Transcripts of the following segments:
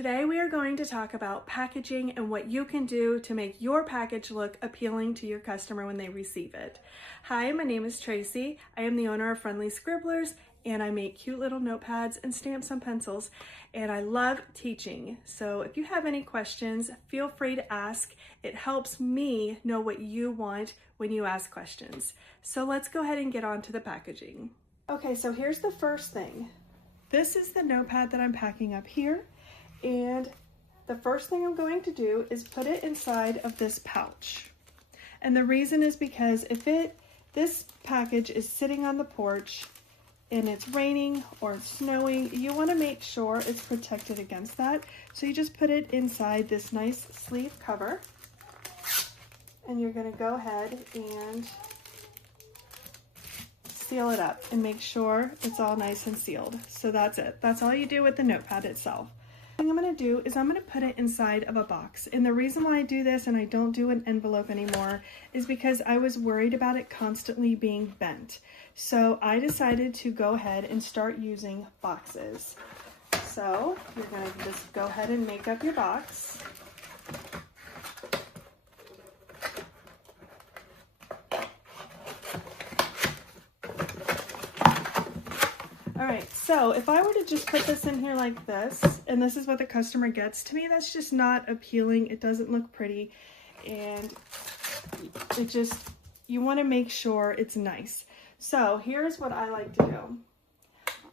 Today we are going to talk about packaging and what you can do to make your package look appealing to your customer when they receive it. Hi, my name is Tracy. I am the owner of Friendly Scribblers and I make cute little notepads and stamps and pencils, and I love teaching. So if you have any questions, feel free to ask. It helps me know what you want when you ask questions. So let's go ahead and get on to the packaging. Okay, so here's the first thing. This is the notepad that I'm packing up here. And the first thing I'm going to do is put it inside of this pouch. And the reason is because if this package is sitting on the porch and it's raining or it's snowing, you want to make sure it's protected against that. So you just put it inside this nice sleeve cover. And you're going to go ahead and seal it up and make sure it's all nice and sealed. So that's it. That's all you do with the notepad itself. What I'm going to do is I'm going to put it inside of a box, and the reason why I do this and I don't do an envelope anymore is because I was worried about it constantly being bent. So I decided to go ahead and start using boxes. So you're going to just go ahead and make up your box. All right, so if I were to just put this in here like this, and this is what the customer gets, to me that's just not appealing. It doesn't look pretty, and you want to make sure it's nice. So here's what I like to do.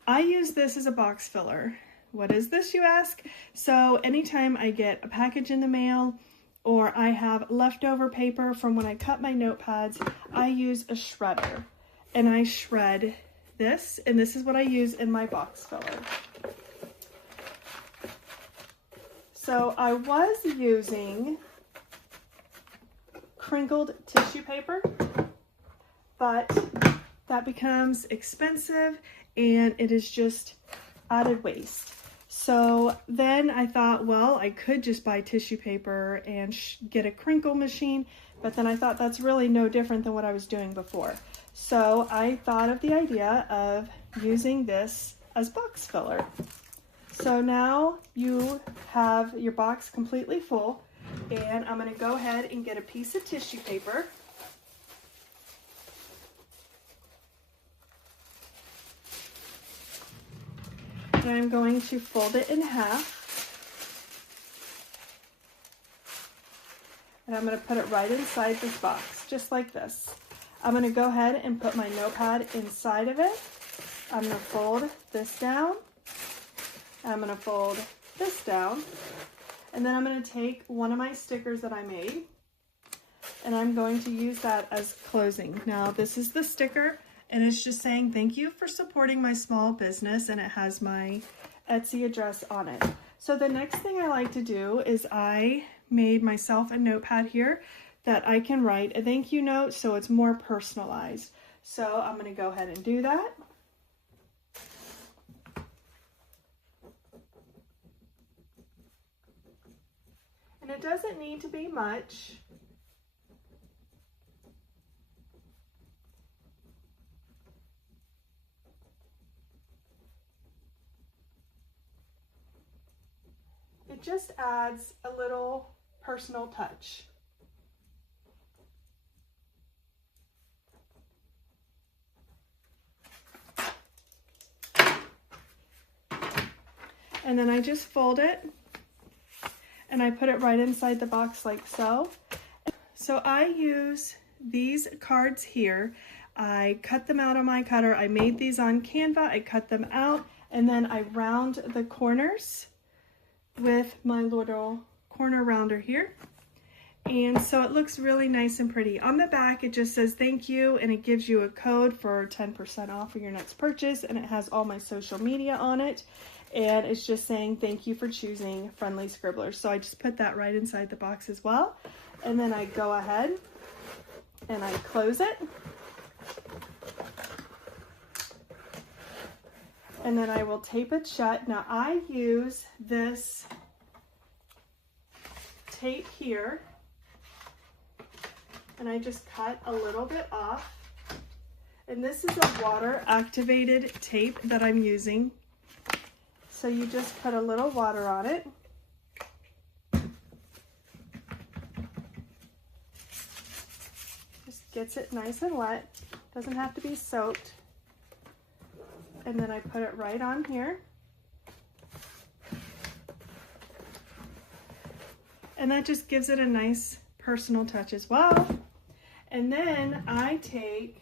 I use this as a box filler. What is this, you ask? So anytime I get a package in the mail or I have leftover paper from when I cut my notepads, I use a shredder and I shred this, and this is what I use in my box filler. So I was using crinkled tissue paper, but that becomes expensive and it is just added waste. So then I thought, well, I could just buy tissue paper and get a crinkle machine, but then I thought that's really no different than what I was doing before. So I thought of the idea of using this as box filler. So now you have your box completely full, and I'm going to go ahead and get a piece of tissue paper. And I'm going to fold it in half. And I'm going to put it right inside this box, just like this. I'm going to go ahead and put my notepad inside of it. I'm going to fold this down. I'm going to fold this down. And then I'm going to take one of my stickers that I made, and I'm going to use that as closing. Now, this is the sticker, and it's just saying thank you for supporting my small business, and it has my Etsy address on it. So the next thing I like to do is I made myself a notepad here that I can write a thank you note so it's more personalized. So I'm going to go ahead and do that. And it doesn't need to be much. It just adds a little personal touch. And then I just fold it and I put it right inside the box like so. So I use these cards here. I cut them out on my cutter. I made these on Canva. I cut them out and then I round the corners with my little corner rounder here. And so it looks really nice and pretty. On the back, it just says thank you, and it gives you a code for 10% off of your next purchase, and it has all my social media on it. And it's just saying thank you for choosing Friendly Scribblers. So I just put that right inside the box as well. And then I go ahead and I close it. And then I will tape it shut. Now I use this tape here, and I just cut a little bit off. And this is a water activated tape that I'm using. So you just put a little water on it gets it nice and wet. Doesn't have to be soaked. And then I put it right on here. And that just gives it a nice personal touch as well. And then I take,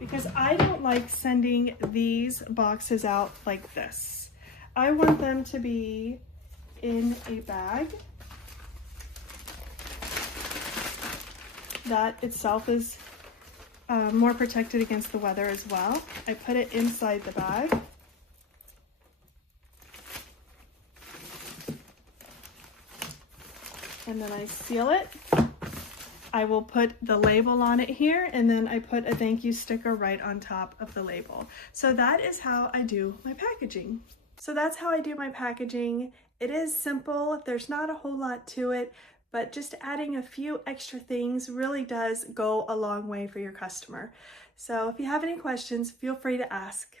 because I don't like sending these boxes out like this. I want them to be in a bag that itself is more protected against the weather as well. I put it inside the bag. And then I seal it. I will put the label on it here, and then I put a thank you sticker right on top of the label. So that is how I do my packaging. So that's how I do my packaging. It is simple, there's not a whole lot to it, but just adding a few extra things really does go a long way for your customer. So if you have any questions, feel free to ask.